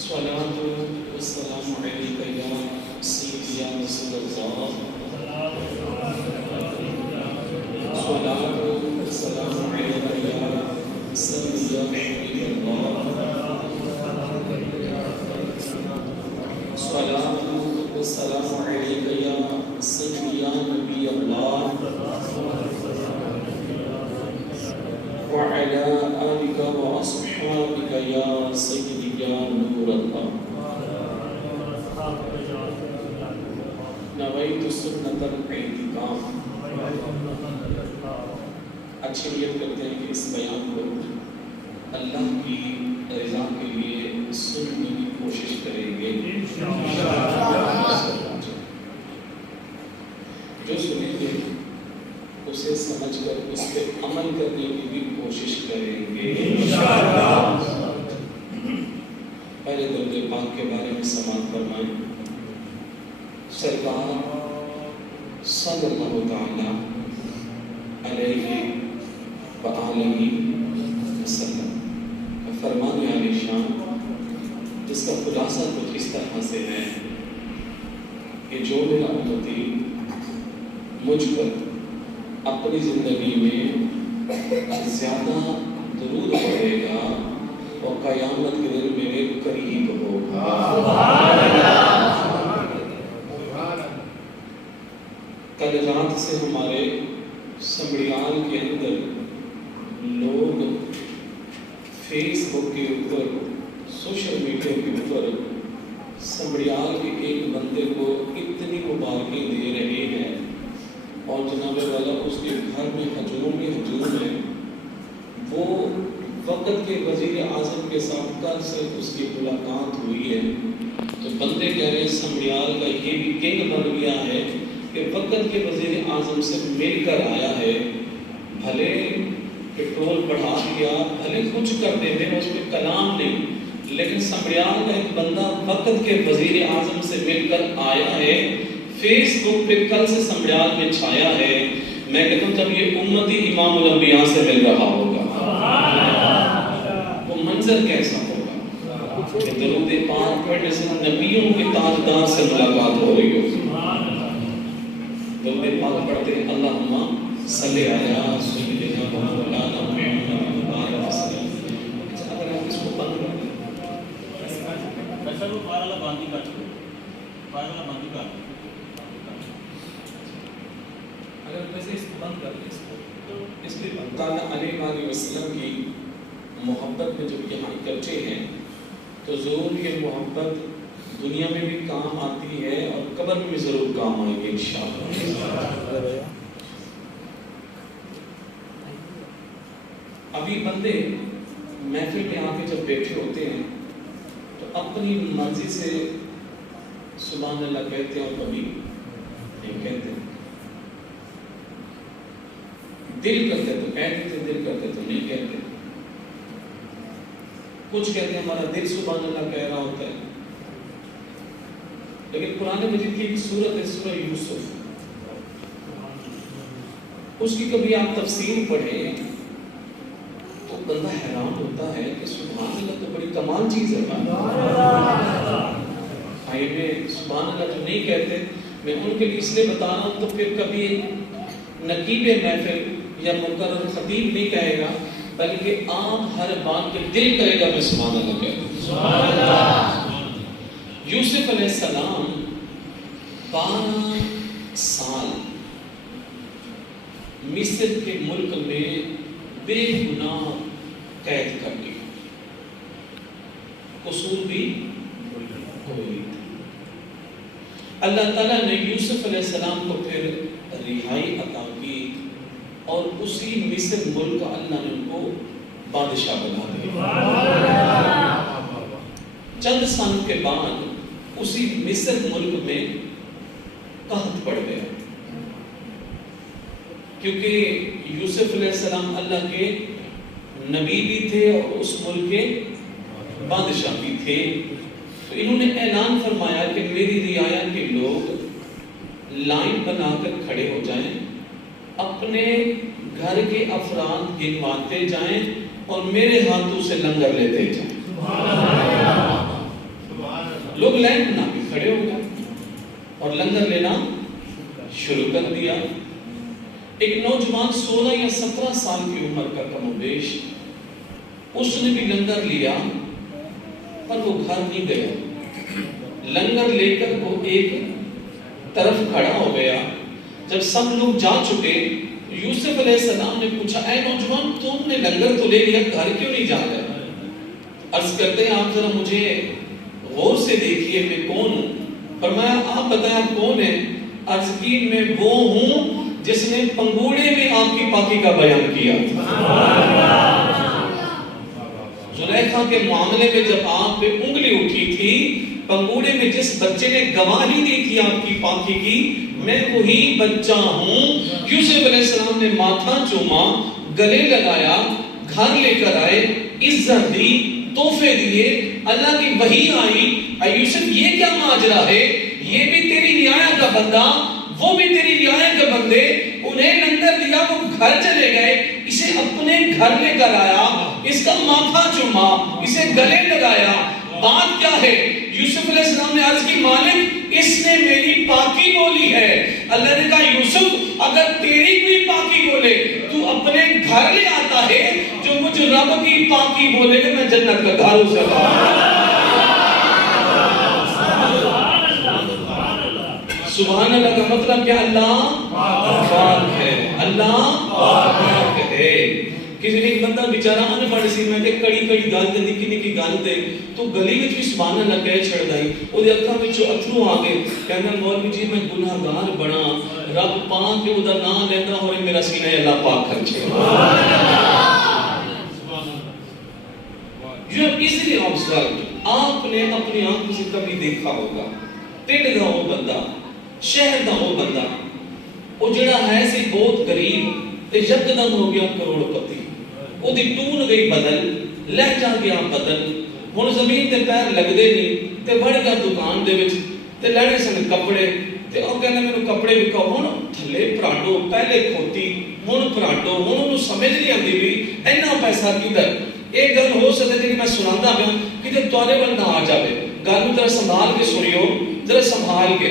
الصلاة والسلام عليك يا سيدي يا رسول الله الصلاة والسلام عليك يا سيدي يا حبيب الله الصلاة والسلام عليك يا سيدي يا نبي الله وعلى آلك وأصحابك يا سيدي يا نور الله نويت سنة الاعتکاف. اچھی نیت کرتے ہیں کہ اس بیان کو اللہ کی رضا کے لیے سننے کی کوشش کریں گے. جو سنیں گے اسے سمجھ کر اس پہ عمل کرنے کی بھی کوشش کریں گے. پہلے درود پاک کے بارے میں سماعت فرمائیں. سرکار صلی اللہ تعالی علیہ وآلہ وسلم کا فرمان عالی شان جس کا خلاصہ کچھ اس طرح سے ہے کہ جو میرا امتی مجھ پر اپنی زندگی میں زیادہ درود پڑھے گا اور قیامت کے دن میرے قریب ہوگا. کل رات سے ہمارے سمڑیال کے اندر لوگ فیس بک کے اوپر سوشل میڈیا کے اوپر سمڑیال کے ایک بندے کو اتنی مبارکیں دے رہے ہیں اور جناب والا اس کے گھر میں ہجوم ہے. وہ وقت کے وزیر اعظم کے ساتھ کل سے اس کی ملاقات ہوئی ہے تو بندے کہہ رہے ہیں سمڑیال کا یہ بھی کنگ بن گیا ہے کہ وقت کے وزیر اعظم سے مل کر آیا ہے. بھلے پیٹرول بڑھا دیا بھلے کچھ کر دیتے اس پہ کلام نہیں لیکن سمڑیال کا ایک بندہ وقت کے وزیر اعظم سے مل کر آیا ہے. فیس بک پہ کل سے سمڑیال میں چھایا ہے. میں کہتا ہوں جب یہ امتی امام الانبیاء سے مل رہا ہوگا وہ منظر کیسا ہوگا کہ درود پاک پڑھنے سے نبیوں کے تاجدار سے ملاقات ہو رہی ہوگی. درود پاک پڑھتے ہیں اللہم صلی علی سیدنا مولانا محمد وعلی وسلم. اگر آپ اس کو بند کر دیں ایسا وہ پارلا باندھی کر اگر ویسے اس کو بند کر دیں اس لیے تعالیٰ علیہ وآلہ وسلم کی محبت میں جب یہاں اکٹھے ہیں تو ضرور یہ محبت دنیا میں بھی کام آتی ہے اور قبر میں بھی ضرور کام آئے گی انشاءاللہ. ابھی بندے محفل میں آ کے جب بیٹھے ہوتے ہیں تو اپنی مرضی سے سبحان اللہ کہتے ہیں اور کبھی نہیں کہتے. دل کرتے تو کہہ دیتے دل کرتے تو نہیں کہتے. کچھ کہتے ہیں ہمارا دل سبحان اللہ کہہ رہا ہوتا ہے. لیکن قرآن مجید کی ایک سورت ہے سورہ یوسف اس کی کبھی آپ تفسیر پڑھیں تو بندہ حیران ہوتا ہے کہ سبحان اللہ تو بڑی کمال چیز ہے. آئے میں سبحان اللہ جو نہیں کہتے میں ان کے لیے اس لیے بتا رہا ہوں تو پھر کبھی نقیب محفل یا مقرر خطیب نہیں کہے گا بلکہ آپ ہر بات کے دل کرے گا میں سبحان اللہ کہتا ہوں. یوسف علیہ السلام 12 سال مصر کے ملک میں بے گناہ قید کر لی. قصور بھی کوئی. اللہ تعالیٰ نے یوسف علیہ السلام کو پھر رہائی عطا کی اور اسی مصر ملک کا اللہ نے ان کو بادشاہ بنا دیا. سال کے بعد اسی مصر ملک میں قحط پڑ گیا، کیونکہ یوسف علیہ السلام اللہ کے نبی بھی تھے اور اس ملک کے بادشاہ بھی تھے. تو انہوں نے اعلان فرمایا کہ میری رعایا کے لوگ لائن بنا کر کھڑے ہو جائیں، اپنے گھر کے افراد گنواتے جائیں اور میرے ہاتھوں سے لنگر لیتے جائیں. لوگ لائن بنا کے کھڑے ہو گئے اور لنگر لینا شروع کر دیا. ایک نوجوان 16 یا 17 سال کی عمر کا کم و بیش، اس نے بھی لنگر لیا پر وہ گھر نہیں گیا. لنگر لے کر وہ ایک طرف کھڑا ہو گیا. جب سب لوگ جا چکے، یوسف علیہ السلام نے پوچھا، اے نوجوان تم نے لنگر تو لے لیا، گھر کیوں نہیں جا رہے؟ عرض کرتے ہیں آپ ذرا مجھے غور سے دیکھیے میں کون ہوں. فرمایا آپ بتائیں آپ کون ہیں؟ عرض کی میں وہ ہوں جس نے پنگوڑے میں آپ کی پاکی کا بیان کیا تھا. زلیخا کے معاملے میں جب آپ پہ انگلی اٹھی تھی، پنگوڑے میں جس بچے نے گواہی دی تھی آپ کی پاکی کی، میں وہی بچہ ہوں. یوسف علیہ السلام نے ماتھا چوما، گلے لگایا، گھر لے کر آئے، عزت دی، تحفے دیے، اللہ کی وحی آئی. اے یوسف یہ کیا ماجرا ہے؟ یہ بھی تیری رعایا کا بندہ، وہ بھی تیری رعایا کے بندے، انہیں لنگر دیا، وہ گھر چلے گئے، اسے اپنے گھر لے کر آیا، اس کا ماتھا چوما، اسے گلے لگایا. بات کیا ہے؟ یوسف علیہ السلام نے عرض کی مالک اس نے میری پاکی بولی ہے. اللہ نے کہا یوسف اگر تیری کوئی پاکی بولے تو اپنے گھر لے آتا ہے، جو مجھ رب کی پاکی بولے گا میں جنت کا گھر اسے سبحان اللہ کا مطلب کیا؟ اللہ پاک ہے، اللہ پاک ہے. کسی نے ایک بندہ بیچارہ ان پڑھ سی میں کہ کڑی کڑی گل تے نکی نکی گل تے تو گلی وچ بھی سبحان اللہ کہہ چھڑدا ہی، اودی اکھاں وچوں اتھرو آ گئے. کہندا مولوی جی میں گناہگار بنا، رب پاک کے اودہ نام لیندا ہوئے میرا سینہ اللہ پاک کر چھڑے. You have easily observed، آپ نے اپنی آنکھوں سے کبھی دیکھا ہوگا ٹیڑھ دا وہ بندہ، شہر دا وہ بندہ، وہ جڑا ہے سی بہت غریب تے یکدم ہو گیا کروڑ پتی. وہ دی ٹون گئی بدل، لہجہ گیا بدل، ہن زمین تے پیر لگدے نہیں تے بڑھ گیا دکان دے وچ تے لینے سن کپڑے تے او کہنے مینوں کپڑے وکاؤ. ہن تھلے پراڈو، پہلے کھوتی، ہن پراڈو، ہن اونوں سمجھ نہیں آندی بھی اینا پیسہ کدھر. ایک گل ہو سکے کہ میں سناندا پیا کتے تواڈے ول نہ آ جاوے، گل نوں ذرا سنبھال کے سنیو، ذرا سنبھال کے.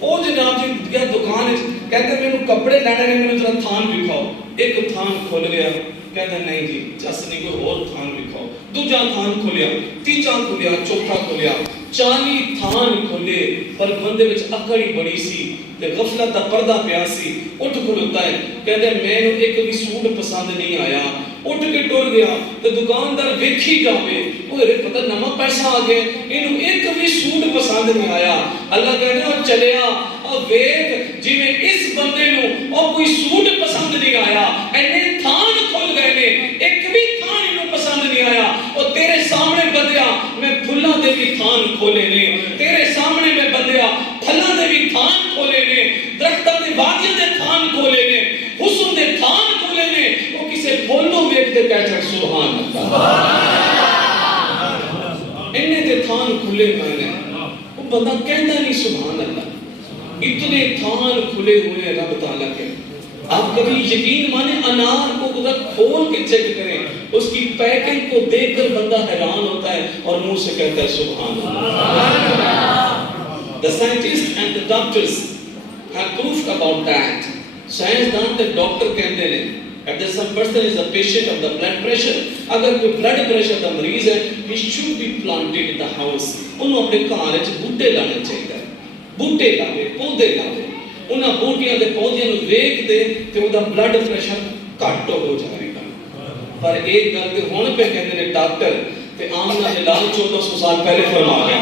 او جناب جی گیا دکان وچ، کہتے مینوں کپڑے لینے نے، مینوں ذرا تھان دکھاؤ. ایک تھان کھول گیا، کہتا نہیں جی جس نہیں کوئی اور تھان دکھاؤ. دوجا تھان کھولیا، تیجا کھولیا، چوتھا کھولیا، 40 تھان کھولے پر بندے وچ اکڑ ہی بڑی سی تے غفلت دا پردہ پیا سی. اٹھ کھلوتا ہے، کہتے مینوں ایک بھی سوٹ پسند نہیں آیا. اٹھ کے ٹر گیا تے دکاندار ویکھی جاوے، اوے پتہ نواں پیسہ آ گیا، اینوں ایک بھی سوٹ پسند نہیں آیا. اللہ کہتے او چلیا او ویکھ جویں اس بندے نوں او کوئی سوٹ پسند نہیں آیا، اینے تھان کھل گئے نے، ایک بھی تھان اینوں پسند نہیں آیا. او تیرے سامنے بندیا میں پھلاں دے بھی تھان کھولے نے، تیرے سامنے میں بندیا پھلاں دے بھی تھان کھولے نے، درختاں دے وادیاں دے تھان کھولے نے، حسن دے تھان کھولے نے. او کسے پھولوں ویکھ کے کہہ سبحان اللہ، اینے تے تھان کھلے پئے نے. وہ بندہ کہندا نہیں سبحان اللہ، اتنے تھان کھلے ہوئے ہیں رب تعالیٰ کے. آپ کبھی یقین مانے انار کو ذرا کھول کے چیک کریں، اس کی پیکنگ کو دیکھ کر بندہ حیران ہوتا ہے اور منہ سے کہتا ہے سبحان اللہ. The scientists and the doctors have proof about that. سائنسدان تے ڈاکٹر کہتے ہیں if there some person is a patient of the blood pressure، اگر کوئی blood pressure دا مریض ہے، he should be planted in the house. انہوں اپنے گھر وچ بوٹے لانے چاہیے، بوٹے لاوے، پودے لاوے. انہاں بوٹیاں دے پودیاں نوں ویکھ دے تے او دا بلڈ پریشر گھٹ ہو جائے گا. پر ایک گل تے ہن پہ کہندے نے ڈاکٹر تے آمنہ ہلال 1400 سال پہلے فرما گئے.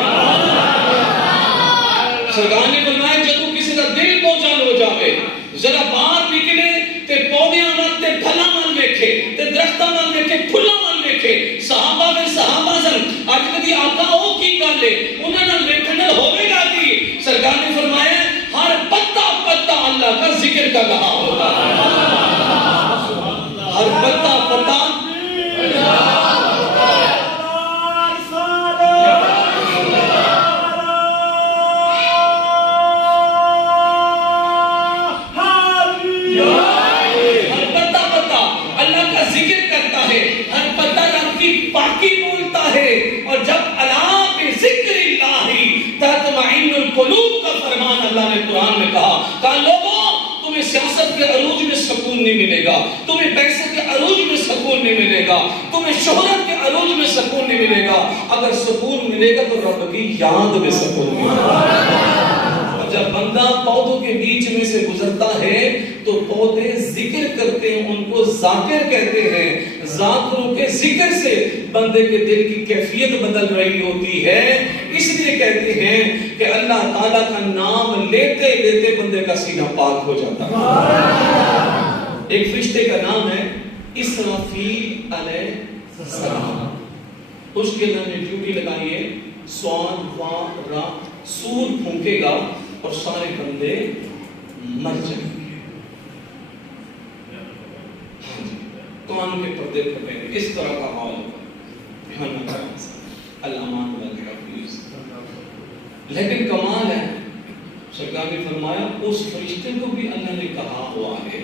سرکار نے فرمایا جدوں کسی دا دل بوجھل ہو جاوے، ذرا باہر نکلے تے پودیاں ول تے پھلاں ول ویکھے تے درختاں ول ویکھے، پھلاں ول ویکھے. صحابہ سن اج کدی علاقہ ہو کی گل ہے انہاں نال ویکھن نال ہوے گا کی سرکار نے فرمایا ہر پتا پتا اللہ کا ذکر کا رہا ہوگا ہر پتا پتا سیاست کے عروج میں سکون نہیں ملے گا تمہیں پیسے کے عروج میں سکون نہیں ملے گا تمہیں شہرت کے عروج میں سکون نہیں ملے گا اگر سکون ملے گا تو رب کی یاد میں سکون ملے گا اور جب بندہ پودوں کے بیچ میں سے گزرتا ہے تو پودے ذکر کرتے ہیں ان کو ذاکر کہتے ہیں ذاکروں کے ذکر سے بندے کے دل کی کیفیت بدل رہی ہوتی ہے اس لیے کہتے ہیں کہ اللہ تعالیٰ کا نام لیتے لیتے بندے کا سینہ پاک ہو جاتا ہے ایک فرشتے کا نام ہے اسرافیل علیہ السلام اس کے نام نے ڈیوٹی لگائی ہے سواد وا را سور پھونکے گا اور سارے بندے مر جائیں گے قرآن کے پردے پھٹیں گے اس طرح کا حال ہوگا الامان والحفیظ لیکن کمال ہے سرکار نے فرمایا اس فرشتے کو بھی اللہ نے کہا ہوا ہے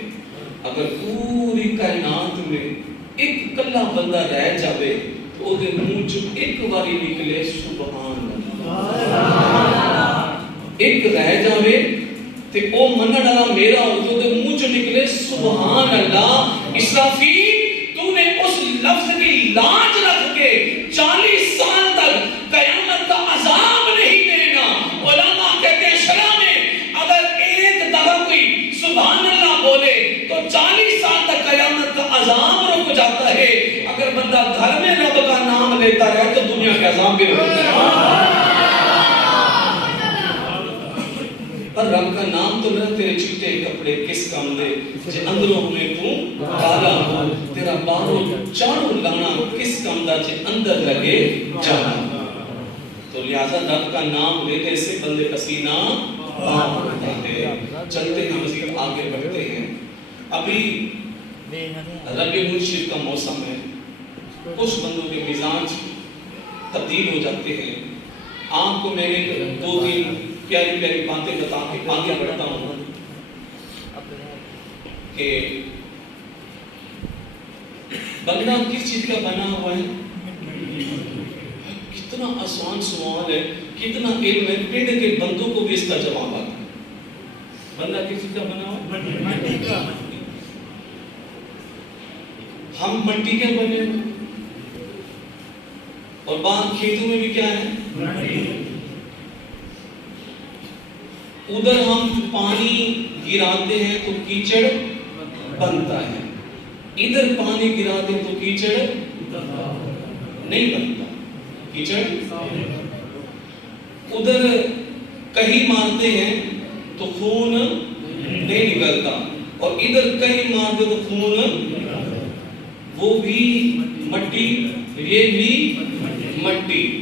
اگر پوری کائنات میں ایک کلا بندہ رہ جاوے تو وہ دے منہ چ ایک باری نکلے سبحان اللہ ایک رہ جاوے تے او منن والا میرا جو دے منہ چ نکلے سبحان اللہ اسرافیل تو نے اس لفظ کی لاج رکھ کے 40 سال تک قیامت کا عذاب نہیں دینا علماء کہتے ہیں شرع میں اگر ایک دفعہ کوئی سبحان اللہ بولے تو 40 سال تک قیامت کا عذاب رک جاتا ہے اگر بندہ گھر میں رب کا نام لیتا رہے تو دنیا کے عذاب بھی رک جاتا ہے پر رب کا نام تو نہ تیرے چٹے کپڑے کس کام دے جے اندروں میں تو کالا ہو تیرا بارو چاڑو لانا کس کام دا جے اندر لگے جانا تو لہذا رب کا نام لینے سے بندے کا سینہ پاک ہوتا ہے چلتے ہیں مزید آگے بڑھتے ہیں ابھی ربیع الاول کا موسم ہے کچھ بندوں کے مزاج تبدیل ہو جاتے ہیں آپ کو میں نے 2-3 پیاری پیاری باتیں بتا کے آگے بڑھتا ہوں کہ بندہ کس چیز کا بنا ہوا ہے کتنا آسان سوال ہے کتنا علم ہے پیڑ کے بندوں کو بھی اس کا جواب آتا ہے بندہ کس چیز کا بنا ہوا ہے مٹی کا ہم مٹی کے بنے ہوئے اور بعد کھیتوں میں بھی کیا ہے ادھر ہم پانی گراتے ہیں تو کیچڑ بنتا ہے ادھر پانی گراتے ہیں تو کیچڑ نہیں بنتا کیچڑ ادھر کہیں مارتے ہیں تو خون نہیں نکلتا اور ادھر کہیں مارتے تو خون وہ بھی مٹی یہ بھی مٹی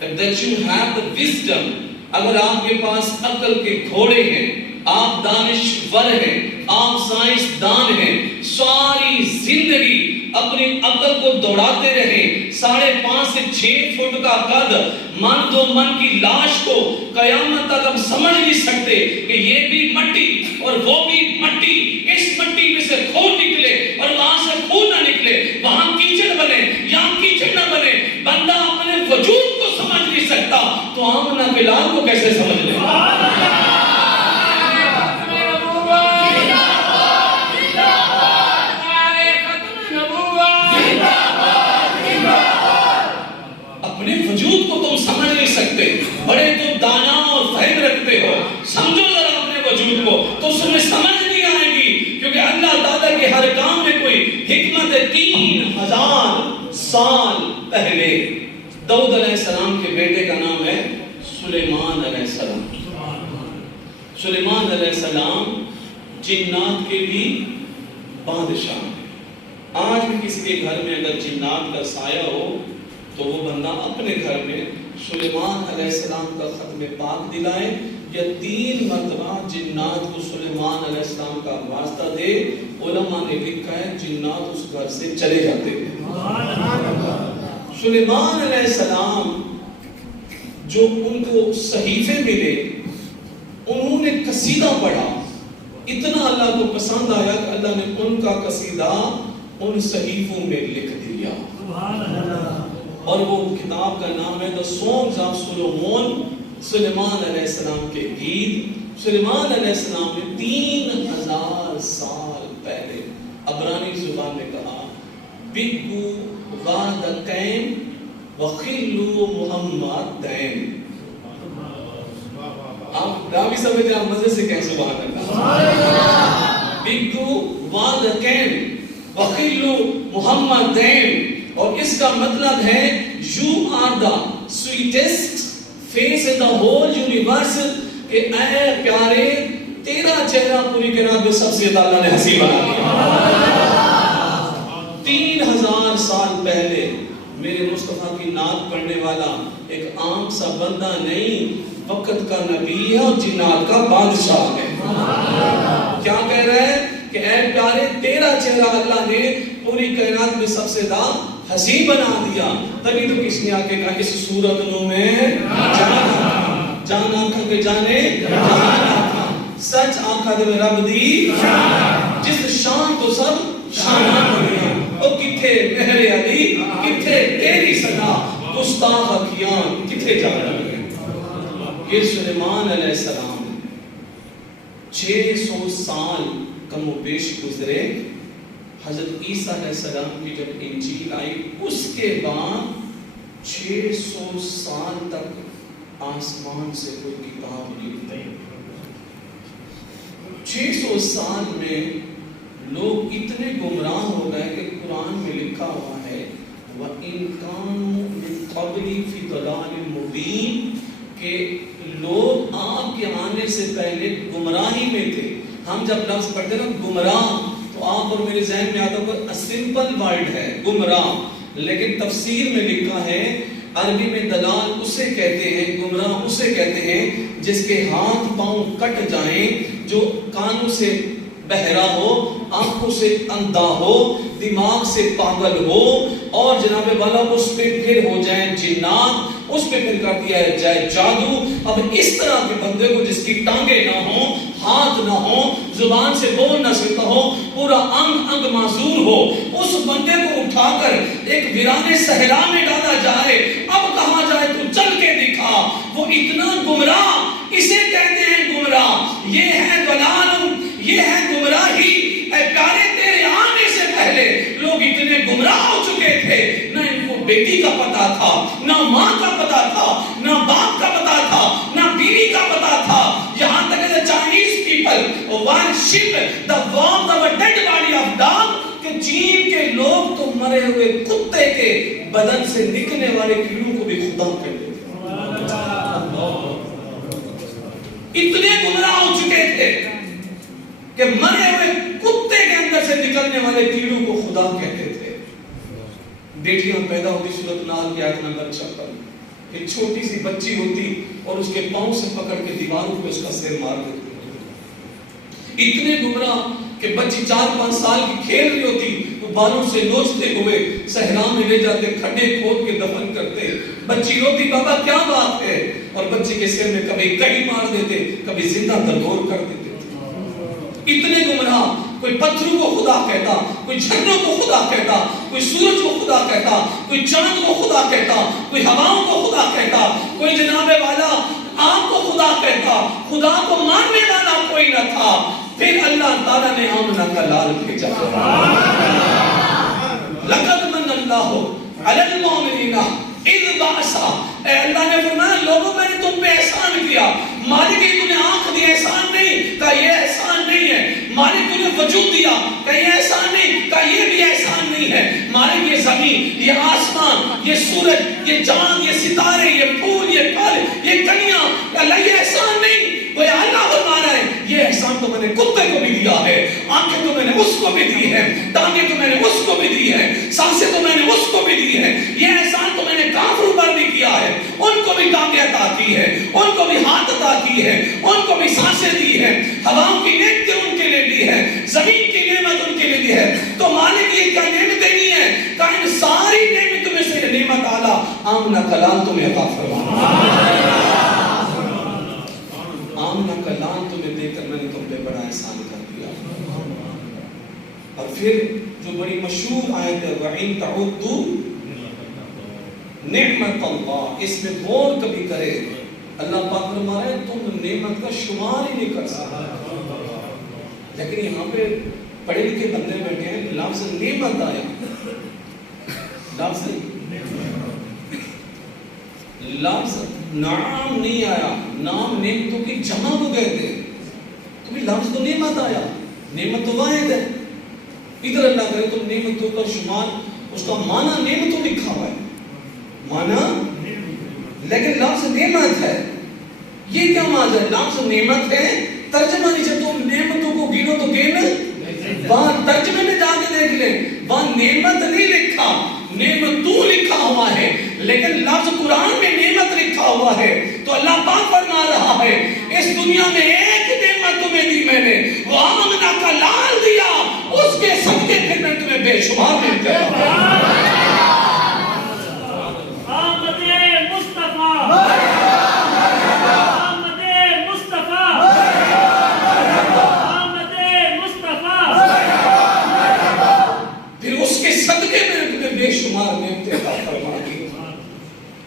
that you have the wisdom اگر آپ کے پاس عقل کے گھوڑے ہیں آپ دانشور ہیں آپ سائنسدان ہیں ساری زندگی اپنی عقل کو دوڑاتے رہیں 5.5 سے 6 فٹ کا قد من دو من کی لاش کو قیامت تک ہم سمجھ نہیں سکتے کہ یہ بھی مٹی اور وہ بھی مٹی اس مٹی میں سے خون نکلے اور وہاں سے خون نہ نکلے وہاں کیچڑ بنے یہاں کیچڑ نہ بنے بندہ اپنے وجود کو سمجھ نہیں سکتا تو آمنہ بلال کو کیسے سمجھ لے اپنے وجود کو تم سمجھ نہیں سکتے بڑے تم دانا اور فہم رکھتے ہو سمجھو ذرا اپنے وجود کو تو تمہیں سمجھ نہیں آئے گی کیونکہ اللہ تعالیٰ کے ہر کام میں کوئی حکمت 3000 سال پہلے داؤد علیہ السلام کے بیٹے کا نام ہے سلیمان علیہ السلام سلیمان علیہ السلام جنات کے بھی بادشاہ ہیں آج بھی کسی کے گھر میں اگر جنات کا سایہ ہو تو وہ بندہ اپنے اپنے گھر میں سلیمان علیہ السلام کا ختم پاک دلائیں یا 3 مرتبہ جنات کو سلیمان علیہ السلام کا واسطہ دے. علماء نے لکھا ہے جنات اس گھر سے چلے جاتے ہیں. سلیمان علیہ السلام جو ان کو صحیفے ملے, انہوں نے قصیدہ پڑھا, اتنا اللہ کو پسند آیا کہ اللہ نے ان کا قصیدہ ان صحیفوں میں لکھ دیا. اور وہ کتاب کا نام ہے The Songs of Solomon, سلیمان علیہ السلام کے گیت. سلیمان علیہ السلام نے 3000 سال پہلے عبرانی زبان میں کہا بِگُّ وَعْدَكَيْم وَخِلُّ مُحَمَّدَيْم. آپ راوی سمجھتے ہیں, آپ مزے سے کہیں سبحان اللہ. بِگُّ وَعْدَكَيْم وَخِلُّ مُحَمَّدَيْم, اور اس کا مطلب ہے you are the sweetest face in the whole universe, کہ اے پیارے تیرا چہرہ پوری کائنات میں سب سے زیادہ اللہ نے ہنسی بنا دیا. 3000 سال پہلے میرے مصطفیٰ کی نعت پڑھنے والا ایک عام سا بندہ نہیں, وقت کا نبی ہے اور جنات کا بادشاہ ہے. کیا کہہ رہا ہے کہ اے پیارے تیرا چہرہ اللہ نے پوری کائنات میں سب سے زیادہ ہنسی بنا دیا. تبھی تو کس نے آ کے کہا اس صورت نو میں جان آنکھا کے جانے سچ آنکھا دے رب دی جس شان تو سب شان بنیا. او کتھے مہر علی کتھے تیری صدا گستاخ اکھیان کتھے جا رہے ہیں. یہ سلیمان علیہ السلام 600 سال کم و بیش گزرے. حضرت عیسیٰ علیہ السلام کی جب انجیل آئی اس کے بعد 600 سال تک آسمان سے کوئی کتاب نہیں اتری. 600 سال میں لوگ اتنے گمراہ ہو گئے کہ قرآن میں لکھا ہوا ہے وَإِن كَانُوا مِن قَبْلِ فِي ضَلَالٍ مُبِينٍ, کہ لوگ آپ کے آنے سے پہلے گمراہی میں تھے. ہم جب لفظ پڑھتے ہیں نا گمراہ, تو آپ اور میرے ذہن میں آتا ہے سمپل ورڈ ہے گمراہ, لیکن تفسیر میں لکھا ہے عربی میں دلال اسے کہتے ہیں, گمراہ اسے کہتے ہیں جس کے ہاتھ پاؤں کٹ جائیں, جو کانوں سے بہرا ہو, آنکھوں سے اندھا ہو, دماغ سے پاگل ہو, اور جناب والا اس پہ پھر ہو جائیں جنات, اس پہ پھر کر دیا جائے جادو. اب اس طرح کے بندے کو جس کی ٹانگیں نہ ہوں, ہاتھ نہ ہوں, زبان سے بول نہ سکتا ہو, پورا انگ انگ معذور ہو, اس بندے کو اٹھا کر ایک ویرانے صحرا میں ڈالا جائے. اب کہا جائے تو چل کے دکھا. وہ اتنا گمراہ, اسے کہتے ہیں گمراہ. یہ ہے ضلال, یہ ہے گمراہی. اے پیارے تیرے آنے سے پہلے لوگ اتنے گمراہ ہو چکے تھے, نہ ان کو بیٹی کا پتا تھا, نہ ماں کا پتا تھا, نہ باپ کا پتا تھا, نہ بیوی کا پتا تھا. یہاں تک کہ Chinese people worship the warmth of a dead body of dog, کہ چین کے لوگ تو مرے ہوئے کتے کے بدن سے نکلنے والے کیڑوں کو بھی خدا کہتے تھے. اتنے گمراہ ہو چکے تھے کہ مرے ہوئے کتے کے اندر سے نکلنے والے کیڑوں کو خدا کہتے تھے. بیٹیاں پیدا ہوتی سورۃ نحل کی آیت نمبر 56, ایک چھوٹی سی بچی ہوتی اور اس کے پاؤں سے پکڑ کے دیواروں پہ اس کا سر مار دیتے. اتنے گمراہ کہ بچی 4-5 سال کی کھیل رہی ہوتی, وہ بالوں سے نوچتے ہوئے صحرا میں لے جاتے, کھڈے کھود کے دفن کرتے. بچی روتی بابا کیا بات ہے, اور بچی کے سر میں کبھی کڑی مار دیتے, کبھی زندہ درگور کر دیتے. اتنے گمراہ, کوئی پتھروں کو خدا کہتا, کوئی جھرنوں کو خدا کہتا, کوئی سورج کو خدا کہتا, کوئی چاند کو خدا کہتا, کوئی ہواؤں کو خدا کہتا, کوئی جناب والا آگ کو خدا کہتا. خدا کو ماننے والا کوئی نہ تھا. پھر اللہ تعالیٰ نے آمنہ کا لال بھیجا. لقد من اللہ علی المؤمنین اذ بعث, اے اللہ نے فرمایا لوگوں میں نے تم پہ احسان کیا. مالک نے تمہیں آنکھ دی, احسان نہیں, کہا یہ احسان نہیں ہے. مالک تمہیں وجود دیا, کہا یہ احسان نہیں, کہا یہ بھی احسان نہیں ہے. مالک یہ زمین, یہ آسمان, یہ سورج, یہ چاند, یہ ستارے, یہ پھول, یہ پھل, یہ کلیاں, اللہ یہ احسان نہیں. وہ اللہ فرما رہا ہے یہ احسان تو میں نے کتے کو بھی دیا ہے, آنکھیں تو میں نے اس کو بھی دی ہے, ٹانگیں تو میں نے اس کو بھی دی ہے, سانسیں تو میں نے اس کو بھی دی ہے. یہ احسان تو میں نے کافروں پر بھی کیا ہواؤں کی نعمتیں ان کے لیے دی ہے، زمین کی نعمت ان کے لیے دی ہے، تو مالک یہ کیا نعمتیں نہیں ہیں؟ کہ ان ساری نعمتوں میں سے نعمت اعلیٰ آمنہ کا لال تمہیں عطا فرمایا، آمنہ کا لال تمہیں دے کر میں نے تم پہ بڑا احسان کر دیا۔ اور پھر جو بڑی مشہور آیت ہے وَإِن تَعُدُّوا نعمت اللہ، اس میں غور کبھی کرے اللہ پاک فرما رہے تم نعمت کا شمار ہی نہیں کر سکتے، لیکن یہاں پہ پڑھے لکھے بندے بیٹھے ہیں، لفظ نعمت آیا، لفظ نعام نہیں آیا، نام نعمتوں کی جمع کو کہتے ہیں، تو بھی لفظ تو نعمت آیا، نعمت تو واحد ہے، ادھر اللہ کرے تم نعمتوں کا شمار، اس کا معنی نعمتوں لکھا ہوا ہے، معنی لیکن لفظ نعمت ہے، یہ کیا معنی ہے؟ لفظ نعمت ہے، ترجمہ نہیں ہے، تم نعمتوں کو گنو تو گن، وہاں ترجمے میں جا کے دیکھ لیں، وہاں نعمت نہیں لکھا، نعمت تو لکھا ہوا ہے، لیکن لفظ قرآن میں نعمت لکھا ہوا ہے، تو اللہ پاک فرما رہا ہے اس دنیا میں ایک نعمت تمہیں دی میں نے، وہ آمنہ کا لال دیا، اس کے صدقے پھر میں تمہیں بے شمار ملتے ہیں۔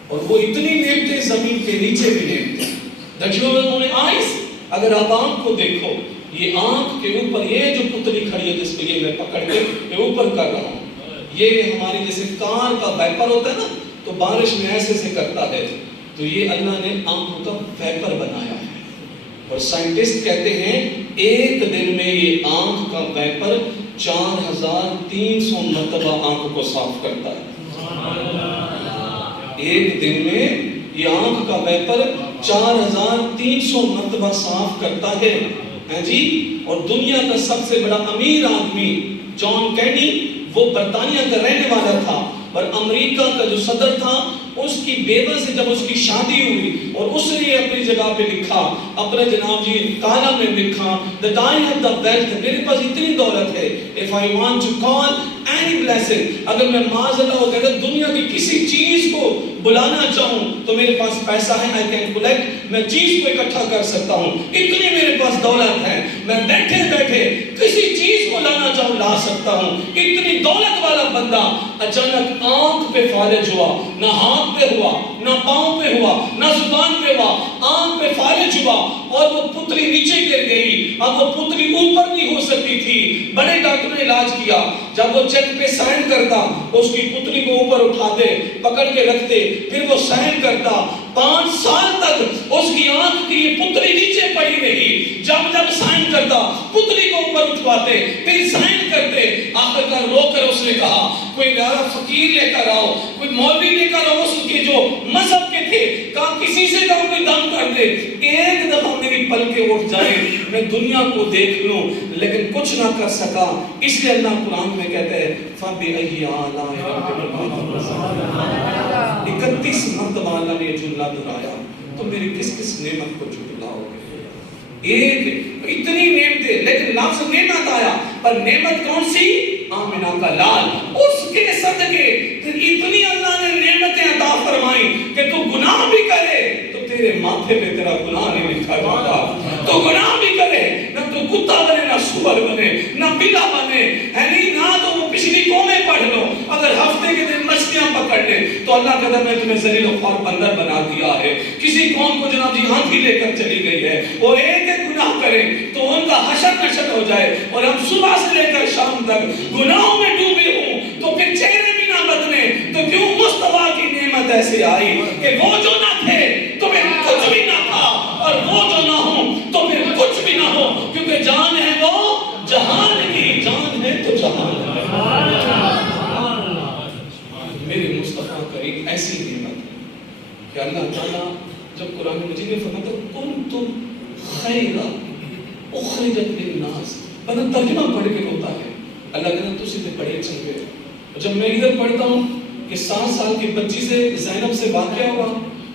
اور وہ اتنی نعمتیں زمین کے نیچے بھی نعمتیں، اگر آپ آنکھ کو دیکھو، یہ آنکھ کے اوپر یہ جو پتلی کھڑی ہے جس کو یہ میں پکڑ کے اوپر کر رہا ہوں، یہ ہماری جیسے کار کا ویپر ہوتا ہے نا، تو بارش میں ایسے سے کرتا ہے، تو یہ اللہ نے آنکھوں کا ویپر بنایا ہے، اور سائنٹسٹ کہتے ہیں ایک دن میں یہ آنکھ کا ویپر 4300 مرتبہ آنکھ کو صاف کرتا ہے، ایک دن میں یہ آنکھ کا ویپر 4300 مرتبہ صاف کرتا ہے جی۔ اور دنیا کا سب سے بڑا امیر آدمی جان کینی، وہ برطانیہ کا رہنے والا تھا، اور امریکہ کا جو صدر تھا اس کی بیوہ سے جب اس کی شادی ہوئی، اور اس نے اپنی جگہ پہ لکھا، اپنے جناب جی کالم میں لکھا that I have the wealth، میرے پاس اتنی دولت ہے، if I want to call any blessing، اگر میں معاذ اللہ وہ کہتا دنیا کی کسی چیز کو بلانا چاہوں تو میرے پاس پیسہ ہے، I can collect، میں چیز کو اکٹھا کر سکتا ہوں، اتنی میرے پاس دولت ہے، میں بیٹھے بیٹھے کسی چیز کو لانا چاہوں لا سکتا ہوں، اتنی دولت والا بندہ اچانک آنکھ پہ فالج ہوا، نہ ہاتھ پہ ہوا، نہ پاؤں پہ ہوا، نہ زبان پہ ہوا، آنکھ پہ فالج ہوا، اور وہ پتلی نیچے گر گئی، اب وہ پتلی اوپر نہیں ہو سکتی تھی، بڑے ڈاکٹر نے علاج کیا، جب وہ چیک پہ سائن کرتا، اس کی پتلی کو اوپر اٹھاتے، پکڑ کے رکھتے، پھر وہ سائن کرتا، 5 سال تک اس کی آنکھ کی پتلی نیچے پڑی رہی، جب سائن کرتا پتلی کو اوپر اٹھواتے، پھر سائن کرتے، آخر کار رو کر اس نے کہا کوئی فقیر لے کر آؤ، کوئی مولوی لے کر آؤ، اس کے جو مذہب کے تھے، کہا کسی سے کہا کوئی دم کر دے، ایک دفعہ میری پلکیں اٹھ جائے، میں دنیا کو دیکھ لوں، لیکن کچھ نہ کر سکا، اس لیے اللہ قرآن میں کہتے ہیں فَبِأَيِّ آلَاءِ رَبِّكُمَا تُكَذِّبَانِ، 31 مرتبہ اللہ نے یہ جملہ دہرایا، تو میری کس کس نعمت کو جھٹلاؤ گے؟ ایک اتنی نعمتیں، لیکن لفظ نعمت آیا، پر نعمت کون سی؟ آمنہ کا لال، اس کے صدقے اتنی اللہ نے نعمتیں عطا فرمائی کہ تو گناہ بھی کرے تو تیرے ماتھے پہ تیرا گناہ نہیں لکھا جاتا، تو گناہ بھی کرے نہ تو کتا بنے، نہ سور بنے، نہ بلا بنے، نہ تو وہ پچھلی قومیں پڑھ لو، اگر ہفتے کے دن مچھلیاں پکڑ لے تو اللہ کہتا میں تمہیں ذلیل و خوار بندر بنا دیا ہے، کسی قوم کو جناب جی ہاتھی لے کر چلی گئی ہے، وہ ایک ایک گناہ کریں تو ان کا حشر نشر ہو جائے، اور ہم صبح سے لے کر شام تک گناہوں میں ڈوبے ہوں تو پھر چہرے بھی نہ بدلے، تو کیوں مصطفیٰ کی نعمت ایسے آئی کہ وہ جو نہ تھے تو پھر کچھ بھی نہ تھا، اور وہ جو نہ ہوں تو پھر کچھ بھی نہ ہو، کیونکہ جان ہے وہ جہان کی، جان ہے تو جہان ہے۔ میرے مصطفیٰ کا ایک ایسی نعمت ہے کہ اللہ تعالیٰ جب قرآن مجید میں فرماتا ہے کنتم خیر اخرجت للناس، بندہ ترجمہ پڑھ کے ہوتا ہے، اللہ کہتا ہے تو سیدھے پڑھے چل گئے، جب میں ادھر پڑھتا ہوں کہ 7 سال کی بچی سے زینب سے واقعہ ہوا،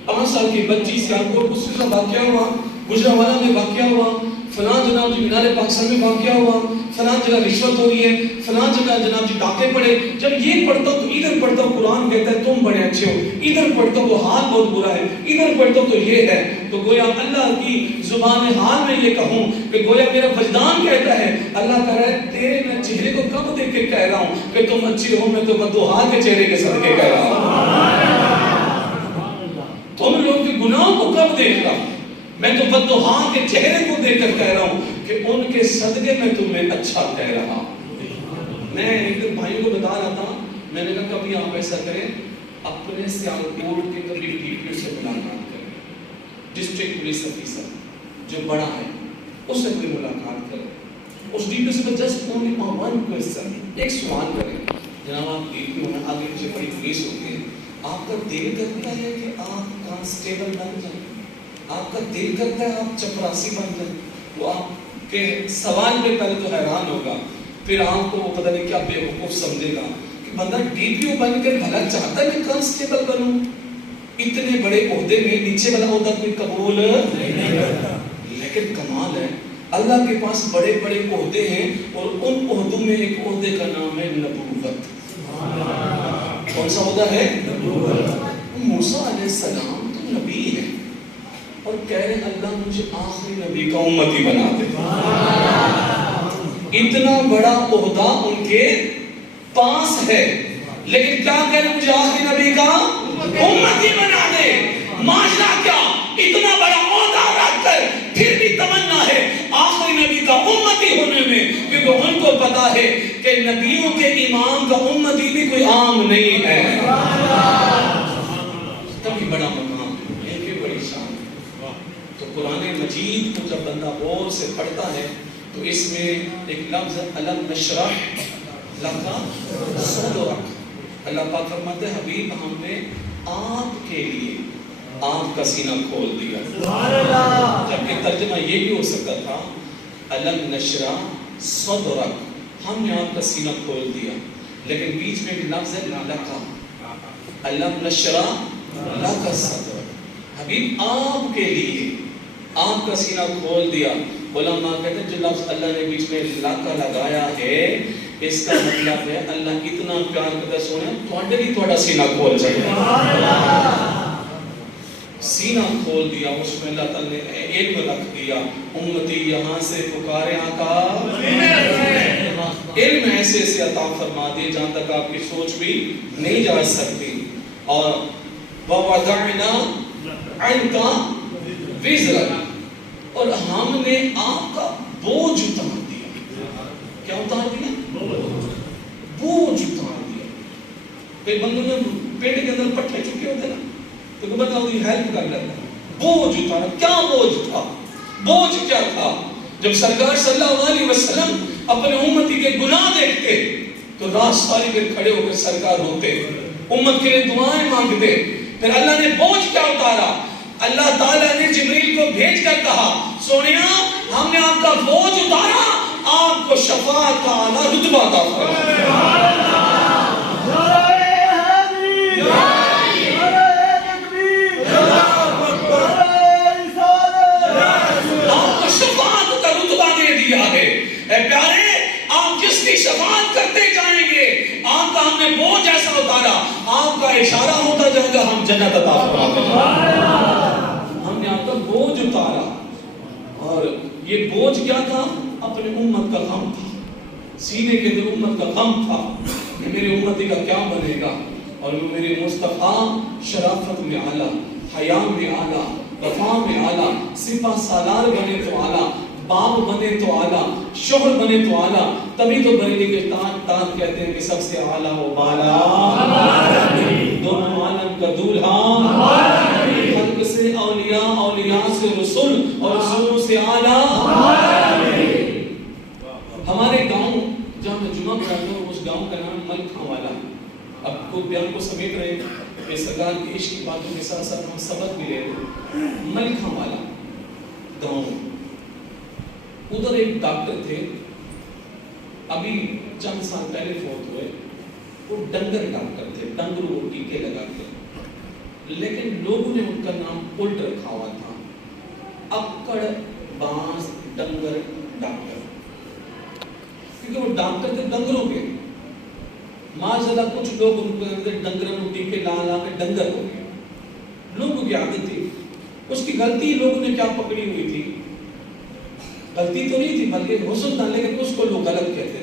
5 سال کی بچی سے یعقوب کا واقعہ ہوا، گجرانوالہ میں واقعہ ہوا، فلاں جناب جی مینار پاکستان میں واقعہ ہوا، فلاں جگہ رشوت ہو رہی ہے، فلاں جگہ جناب جی ڈاکے پڑے. جب یہ پڑھتا ہوں تو ادھر پڑھتا ہوں قرآن کہتا ہے تم بڑے اچھے ہو، ادھر پڑھتا ہوں تو حال بہت برا ہے، ادھر پڑھتا ہوں تو یہ ہے. تو گویا اللہ کی زبان حال میں یہ کہوں کہ گویا میرا وجدان کہتا ہے، اللہ کہہ رہا ہے تیرے میں چہرے کو کب دیکھ کے کہہ رہا ہوں کہ تم اچھے ہو، میں تو بدوحال کے چہرے کے صدقے کہہ رہا ہوں. تم لوگ کے گناہوں کو کب دیکھ رہا ہوں، میں تو بدوحال کے چہرے کو دیکھ کر کہہ رہا ہوں کہ ان کے صدقے میں تمہیں اچھا کہہ رہا ہوں. میں ایک دن بھائیوں کو بتا رہا تھا، میں نے کہا کبھی آپ ایسا کریں، اپنے سیالکوٹ کے کبھی ڈی پی او سے ملاقات کریں، ڈسٹرکٹ پولیس آفیسر جو بڑا ہے اس سے کوئی ملاقات کریں. اس ڈی پی او سے جسٹ اونلی ون کوسچن، ایک سوال کریں، جناب آپ ڈی پی او میں آگے پیچھے بڑی پولیس ہوتی ہے، آپ کا دل کرتا ہے کہ آپ کانسٹیبل بن جائیں، آپ کا دل کرتا ہے آپ چپراسی بن جائیں. وہ آپ کے سوال پہ پہلے تو حیران ہوگا، پھر آپ کو پتہ نہیں کیا بے وقوف سمجھے گا کہ بندہ ڈی پی او بن کر بھلا چاہتا ہے میں کانسٹیبل بنوں. اتنے بڑے عہدے میں نیچے والا عہدہ کوئی قبول نہیں کرتا. لیکن کمال ہے اللہ کے پاس بڑے بڑے عہدے ہیں اور ان عہدوں میں ایک عہدے کا نام ہے نبوت. کون سا عہدہ ہے؟ موسیٰ علیہ السلام تو نبی ہے اور کہہ رہے اللہ مجھے آخری نبی کا امتی بنا دے. اتنا بڑا عہدہ ان کے پاس ہے لیکن کیا کہہ رہے مجھے آخری نبی کا امتی بنا دے. معاشرہ کیا اتنا بڑا عہدہ رکھ کر پھر بھی تمنا ہے آخری نبی کا امتی ہونے میں، کیونکہ ان کو پتا ہے کہ نبیوں کے امام کا امتی بھی کوئی عام نہیں ہے. کبھی بڑا مقام ہے، ان کی بڑی شان. تو قرآن مجید کو جب بندہ غور سے پڑھتا ہے تو اس میں ایک لفظ الم نشرح لک صدرک. اللہ پاک فرماتے ہیں حبیب ہم نے آپ کے لیے آپ کا سینہ کھول دیا. جبکہ ترجمہ یہ بھی ہو سکتا تھا الم نشرح صدرک، ہم نے آپ کا سینہ کھول دیا، لیکن بیچ میں بھی لفظ ہے لکا، الم نشرح لک صدرک. حبیب آپ کے لیے آپ کا سینہ کھول دیا. علماء کہتے ہیں جو لفظ اللہ نے بیچ میں لکا لگایا ہے اس کا مطلب ہے اللہ اتنا پیار کرتا سونا تھوڑے بھی تھوڑا سینہ کھول سکتا. سینہ کھول دیا، اس میں اللہ تعالیٰ نے علم رکھ دیا. امتی یہاں سے پکارے آقا، علم ایسے ایسے عطا فرما دیے جہاں تک آپ کی سوچ بھی نہیں جا سکتی. اور وَوَضَعْنَا عَنْكَ وِزْرَكَ، اور ہم نے آپ کا بوجھ اتار دیا. کیا اتار دیا؟ بوجھ اتار دیا. کئی بندوں نے پیٹ کے اندر پٹھے چکے ہوتے نا تو کو بتاؤ یہ ہیلپ کر لیتا. بوجھ اتارا. کیا بوجھ تھا؟ بوجھ کیا تھا؟ جب سرکار صلی اللہ علیہ وسلم اپنے امتی کے گناہ دیکھتے تو رات ساری پھر کھڑے ہو کر سرکار ہوتے، امت کے لیے دعائیں مانگتے. پھر اللہ نے بوجھ کیا اتارا؟ اللہ تعالیٰ نے جبریل کو بھیج کر کہا سونیا ہم نے آپ کا بوجھ اتارا، آپ کو شفاعت کا اعلیٰ رتبہ عطا فرمایا. آپ کو شفاعت کا رتبہ دے دیا ہے. اے پیارے آپ جس کی شفاعت کرتے جائیں گے آپ کا ہم نے بوجھ ایسا اتارا، آپ کا اشارہ ہوتا جائے گا ہم جنت عطا فرمائیں. ہم نے آپ کا بوجھ اتارا. اور یہ بوجھ کیا تھا؟ اپنے امت کا غم تھا. سینے کے اندر امت کا غم تھا کہ میرے امتی کا کیا بنے گا. اور میرے مصطفیٰ شرافت میں اعلیٰ، حیا میں اعلیٰ، وفا میں اعلیٰ، سپہ سالار بنے تو اعلیٰ، باپ بنے تو اعلیٰ، شوہر بنے تو اعلیٰ. تبھی تو بریلی کے تاج کہتے ہیں کہ سب سے اعلیٰ و بالا دونوں عالم کا دولہا، خلق سے اولیاء، اولیاء سے رسول اور رسولوں سے اعلیٰ. ہمارے گاؤں جہاں میں جمعہ پڑھاتا ہوں اس گاؤں کا نام ملکھا والا. اب کو بیان کو سمیٹ رہے کہ سرکار کی عشق کی باتوں کے ساتھ ساتھ ہم سبق بھی لے رہے. ملکھا والا گاؤں، ادھر ایک ڈاکٹر تھے ابھی چند سال پہلے فوت ہوئے. وہ ڈنگر ڈاکٹر تھے، ڈنگروں کو ٹیکے لگاتے، لیکن لوگوں نے ان کا نام الٹ رکھا ہوا تھا. اکڑ باز ڈنگر ڈاکٹر، کیونکہ وہ ڈاکٹر تھے ڈنگروں کے. معاذاللہ کچھ لوگ ان کو ڈنگروں کو ٹیکے لا لا کے ڈنگر ہو گئے. لوگوں کی عادت تھی. اس کی غلطی لوگوں نے کیا پکڑی ہوئی تھی؟ غلطی تو نہیں تھی بلکہ حسن تھا، لیکن اس کو لوگ غلط کہتے تھے.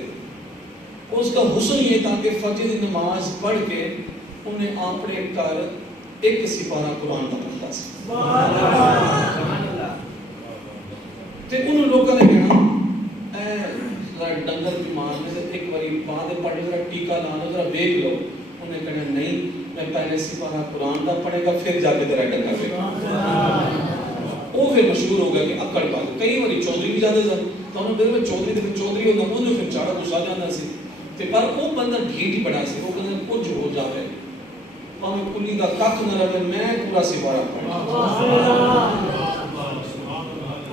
اس کا حسن یہ تھا کہ فجر نماز پڑھ کے انہیں آپڑے کر ایک سپارہ قرآن کا پڑھتا سی. تے انہوں لوگوں نے کہنا اے ذرا ڈنگر بیمار میں سے ایک باری بعد پڑھ ذرا ٹیکا لانا ذرا دیکھ لو. انہیں کہنا نہیں، میں پہلے سپارہ قرآن کا پڑھے گا پھر جا کے تیرا ڈنگر دے گا. وہ پھر مشہور ہو گیا کہ اکڑ پا کئی باری چودھری بھی جاتے سن تو انہوں نے چودھری تے چودھری ہوگا انہوں پھر چاڑا غصہ جانا سی. تے پر وہ بندہ ڈھیٹ ہی بڑا سی. وہ کہنا کچھ ہو جاوے ہمیں کلی کا کک نہ رہے میں پورا سپارہ پڑھا.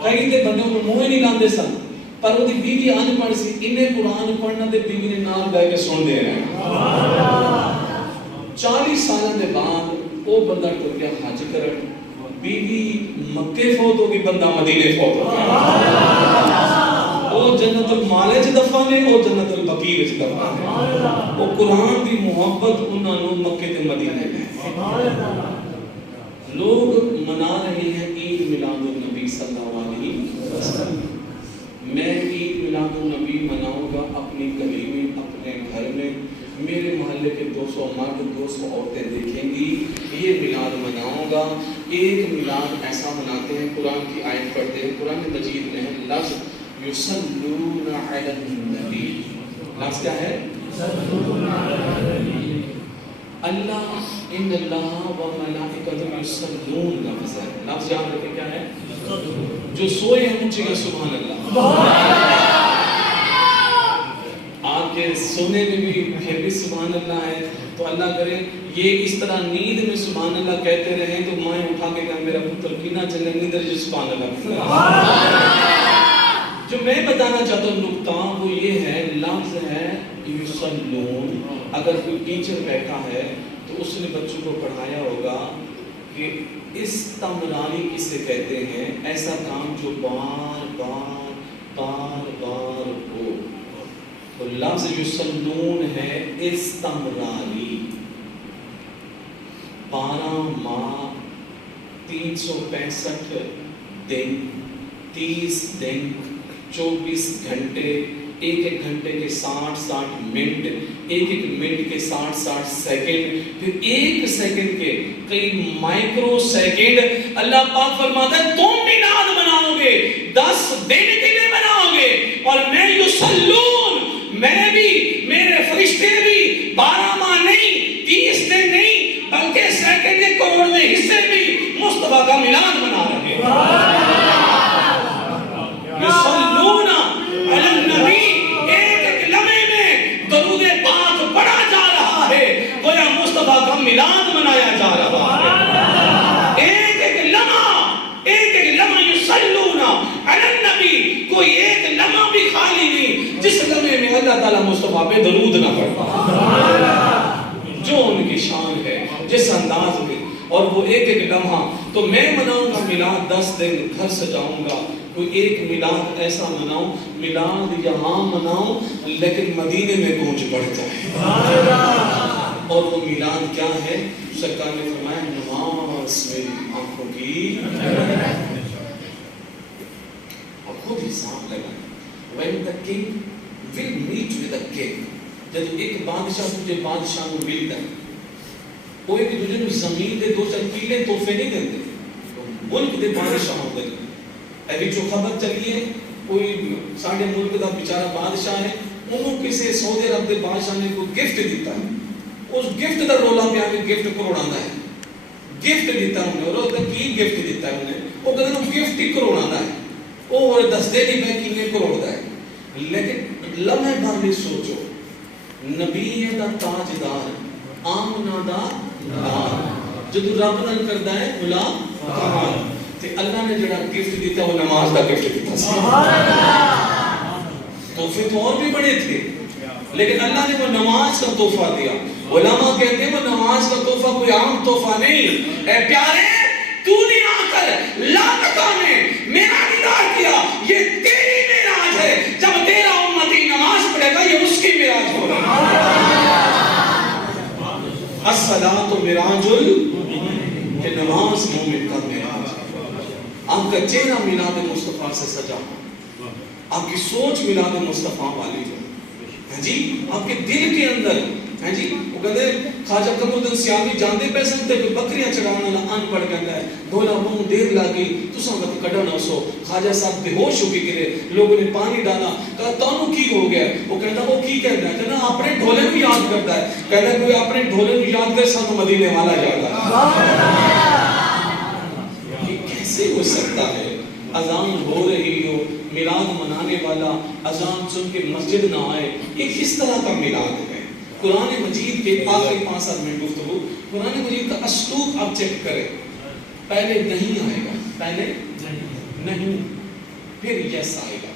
کئی تے بندے کو منہ ہی نہیں لاندے سن، پر وہ دی بیوی ان پڑھ سی. انہیں قرآن پڑھنا تے بیوی نے نال گائے کے سن دے رہے. 40 سال دے بعد وہ بندہ ٹر گیا حج کرن. بیوی مکے فوت ہوگی، بندہ مدینے فوت ہو گیا. وہ جنت المالے چ دفن ہے، وہ جنت البقیع وچ دفن ہے. وہ قرآن دی محبت انہاں نوں مکے تے مدینے میں. لوگ منا رہے ہیں عید میلاد النبی صلی اللہ علیہ وسلم. میں عید میلاد النبی مناؤں گا اپنی گلی میں، اپنے گھر میں. میرے محلے کے 200 مرد 200 عورتیں دیکھیں گی. یہ میلاد مناؤں گا. ایک میلاد ایسا مناتے ہیں، قرآن کی آیت پڑھتے ہیں. قرآن مجید میں ہے لفظ یصلون علی النبی. لفظ کیا ہے؟ اللہ ان اللہ و ملائکتہ یصلون. لفظ ہے، لفظ یاد رکھیں کیا ہے؟ جو سوئے ہیں اونچی کا سبحان اللہ. آپ کے سونے میں بھی پھر بھی سبحان اللہ ہے. تو اللہ کرے یہ اس طرح نیند میں سبحان اللہ کہتے رہیں تو مائیں اٹھا کے کہا میرا پتر کی نہ چلے نیندر جو سبحان اللہ. جو میں بتانا چاہتا ہوں نقطہ وہ یہ ہے، لفظ ہے یصلون. اگر کوئی ٹیچر بیٹھا ہے تو اس نے بچوں کو پڑھایا ہوگا کہ استمراری کسے کہتے ہیں، ایسا کام جو بار بار بار بار ہو. تو لفظ یصلون ہے استمراری. 12 ماہ 365 دن 30 دن 24 گھنٹے، ایک ایک گھنٹے کے 60 منٹ، ایک ایک منٹ کے 60 سیکنڈ، پھر ایک سیکنڈ کے کئی مائکرو سیکنڈ. اللہ پاک فرماتا ہے تم میلاد مناؤ گے 10 دن کے لیے مناؤ گے، اور میں یصلون، میں بھی میرے فرشتے بھی 12 ماہ نہیں 30 دن نہیں بلکہ سیکنڈ کے کروڑویں حصے بھی مصطفیٰ کا میلاد منا رہے ہیں. یصلون علی النبی. ایک ایک لمحے میں درود پاک پڑھا جا رہا ہے، گویا مصطفیٰ کا میلاد منایا جا رہا ہے. ایک ایک لمحہ یصلون علی النبی. کوئی ایک لمحہ بھی خالی نہیں جس لمحے میں اللہ تعالیٰ مصطفیٰ پہ درود نہ پڑھتا. جو ان کی شان ہے جس انداز میں، اور وہ ایک ایک لمحہ. تو میں مناؤں گا میلاد 10 دن گھر سجاؤں گا. کوئی ایک میلاد ایسا مناؤں، میلاد یہاں مناؤں لیکن مدینے میں گونج پڑ جائے. اور وہ میلاد کیا ہے؟ سرکار نے فرمایا نماز میری آنکھوں کی. اور خود حساب لگائیں. when the king will meet with the king. جب ایک بادشاہ تجھے بادشاہ کو ملتا ہے، وہ ایک دوسرے کو زمین دے 2 چرکیلے تحفے نہیں دیتے، ملک دے بادشاہ ہوتے ہیں. ابھی جو خبر چلی ہے کوئی ساڑھے ملک کا بیچارہ بادشاہ ہے، انہوں کسی سعودی عرب کے بادشاہ نے کوئی گفٹ دیتا ہے. اس گفٹ کا رولا پہ آ کے گفٹ کروڑانا ہے. گفٹ دیتا ہے انہیں، اور کی گفٹ دیتا ہے انہیں، وہ کہتے ہیں گفٹ ہی کروڑانا ہے. وہ دستے نہیں پہ کینے کروڑ دا ہے. لیکن لمحے بھر بھی سوچو، نبی دا تاجدار آمنہ دا دار جدو رب نال کردا ہے بلا کمال. تے اللہ نے جڑا گفٹ دیتا وہ نماز دا گفٹ دیتا. تحفے تو اور بھی بڑے تھے لیکن اللہ نے وہ نماز کا تحفہ دیا. علماء کہتے ہیں وہ نماز کا تحفہ کوئی عام تحفہ نہیں. اے پیارے تو نے آ کر لا مکان میں میرا دیدار کیا، یہ الصلاۃ معراج کہ نماز مومن کا معراج. آپ کا چہرہ میلاد مصطفیٰ سے سجا، آپ کی سوچ میلاد مصطفیٰ والی ہو. ہاں جی، آپ کے دل کے اندر، ہاں جی، وہ کہتے ہیں خواجہ قمر الدین سیاوی جاندے پہ سکتے کہ بکریاں چڑھانا نا ان پڑھ کہتا ہے دھولا بہت دیر لگی تساں وقت کڈا نہ سو. خواجہ صاحب بے ہوش ہو کے گرے، لوگوں نے پانی ڈالا، کہا تانوں کی ہو گیا؟ وہ کہتا وہ کی کہنا ہے؟ کہنا اپنے ڈھولے کو یاد کرتا ہے. کہتا ہے کوئی اپنے ڈھولے کو یاد کر سانو مدینے والا یاد ہے. یہ کیسے ہو سکتا ہے؟ اذان ہو رہی ہو، میلاد منانے والا اذان سن کے مسجد نہ آئے، یہ کس طرح کا میلاد ہے؟ قرآن مجید کے آخری 5-7 منٹ گفتگو، قرآن مجید کا اسلوب آپ چیک کریں. پہلے نہیں آئے گا، پہلے نہیں، پھر یس آئے گا.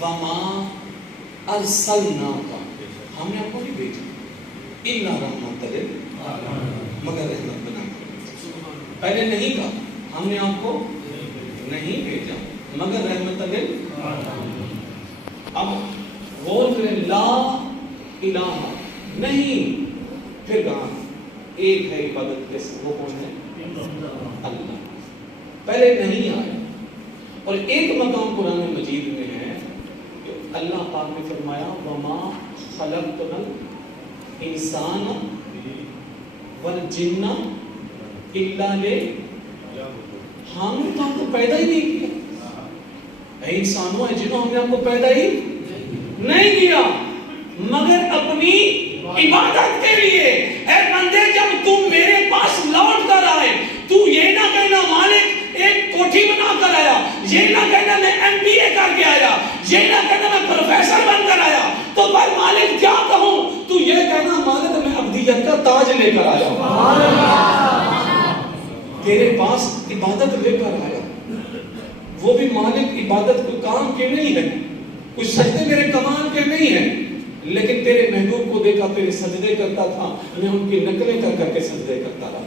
وما ارسلناک، ہم نے آپ کو نہیں بھیجا الا رحمۃ للعالمین، مگر رحمت بنا کر. پہلے نہیں کہا ہم نے آپ کو نہیں بھیجا مگر رحمت للعالمین. اب غور کریں، لا الہ نہیں، پھر کہا ایک ہے عبادت کے ساتھ، وہ کون ہے؟ اللہ. پہلے نہیں آیا. اور ایک مقام قرآن مجید میں ہے کہ اللہ پاک نے فرمایا وما خلقت الانسان والجن الا ہم تو آپ کو پیدا ہی نہیں کیا. اے انسانوں اے جنوں، ہم نے آپ کو پیدا ہی نہیں کیا مگر اپنی عبادت کے لیے. اے بندے جب تم میرے پاس لوٹ کر آئے تو یہ نہ کہنا مالک ایک کوٹھی بنا کر آیا، یہ نہ کہنا میں MBA کر کے آیا، یہ نہ کہنا میں پروفیسر بن کر آیا. تو پر مالک کیا کہوں؟ تو یہ کہنا مالک میں عبدیت کا تاج لے کر آیا، تیرے پاس عبادت لے کر آیا. وہ بھی مالک عبادت کو کام کے نہیں ہے، کچھ سجدے میرے کمان کے نہیں ہیں، لیکن تیرے محبوب کو دیکھا تیرے سجدے کرتا تھا، میں ان کی نقلیں کر کر کے سجدے کرتا رہا.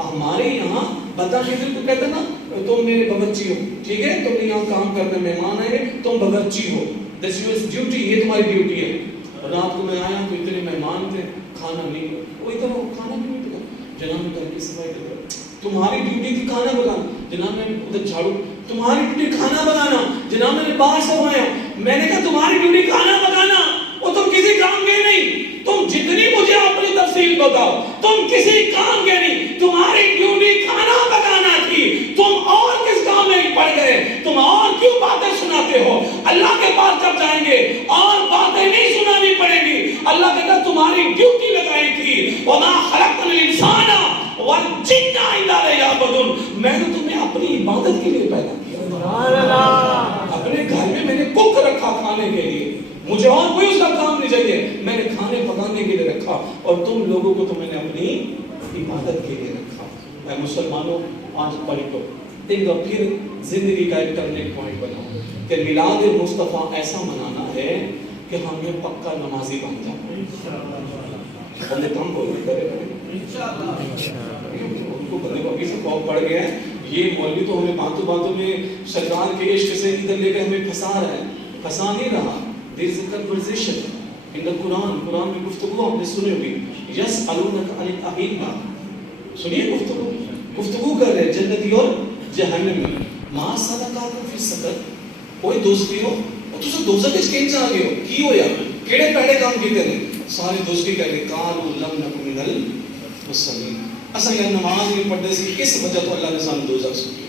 ہمارے یہاں بتا کے دل کو کہتے نا تم میرے باورچی ہو، ٹھیک ہے، تم یہاں کام کرنے مہمان آئے، تم باورچی ہو، دس یور ڈیوٹی، یہ تمہاری ڈیوٹی ہے. اور رات کو میں آیا تو اتنے مہمان تھے، کھانا نہیں، وہ ادھر کھانا بھی نہیں پکا، جناب میں گھر کی صفائی کر، تمہاری ڈیوٹی تھی کھانا بنانا، جناب میں ادھر جھاڑو، تمہاری ڈیوٹی کھانا بنانا، جناب میں نے باہر صفایا. میں نے کہا تمہاری ڈیوٹی کھانا بنانا، وہ تم کسی کام کے نہیں. تم جتنی مجھے اپنی تفصیل بتاؤ، تم کسی کام کے نہیں، تمہاری ڈیوٹی کھانا پکانا تھی. تم اور کس کام میں پڑ گئے؟ تم اور کیوں باتیں سناتے ہو؟ اللہ کے پاس جب جائیں گے اور باتیں نہیں سنانی پڑیں گی. اللہ کہتا تمہاری ڈیوٹی لگائی تھی، وما خلقت الانسان والجن الا لیعبدون. میں نے تمہیں اپنی عبادت کے لیے پیدا کیا. اپنے گھر میں نے کوک رکھا کھانے کے لیے، مجھے اور کوئی اس کا کام نہیں چاہیے، میں نے کھانے پکانے کے لیے رکھا، اور تم لوگوں کو تو میں نے اپنی عبادت کے لیے رکھا. میں مسلمانوں آج پڑھ کو ایک دفعہ پھر زندگی کا ایک ٹرننگ پوائنٹ بناؤں کہ میلاد مصطفیٰ ایسا منانا ہے کہ ہم یہ پکا نمازی بن جائیں. ہم نے کم بولنے کرے ان کو بندے کو ابھی سے خوف پڑ گیا ہے، یہ مولوی تو ہمیں باتوں باتوں میں سرکار کے عشق سے ادھر لے کے ہمیں پھنسا رہا ہے. پھنسا نہیں رہا. There is a conversation in the Quran. قرآن میں گفتگو آپ نے سنی ہوگی. يَسْأَلُونَكَ عَنِ الْأَهِلَّةِ، سنیے گفتگو کر رہے جنتی اور جہنمی. مَا سَلَكَكُمْ فِي السَّقَرَ، کوئی دوستی ہو اور تُسے دوزخ اس کے چاہ گئے ہو کی ہو یا کیڑے پہلے کام کیتے ہیں؟ سارے دوستی کہہ گئے قَالُوا لَمْ نَكُ مِنَ الْمُصَلِّينَ. اصل یہ نماز نہیں پڑھتے سی، کس وجہ تو اللہ نے سان دوزخ سنی.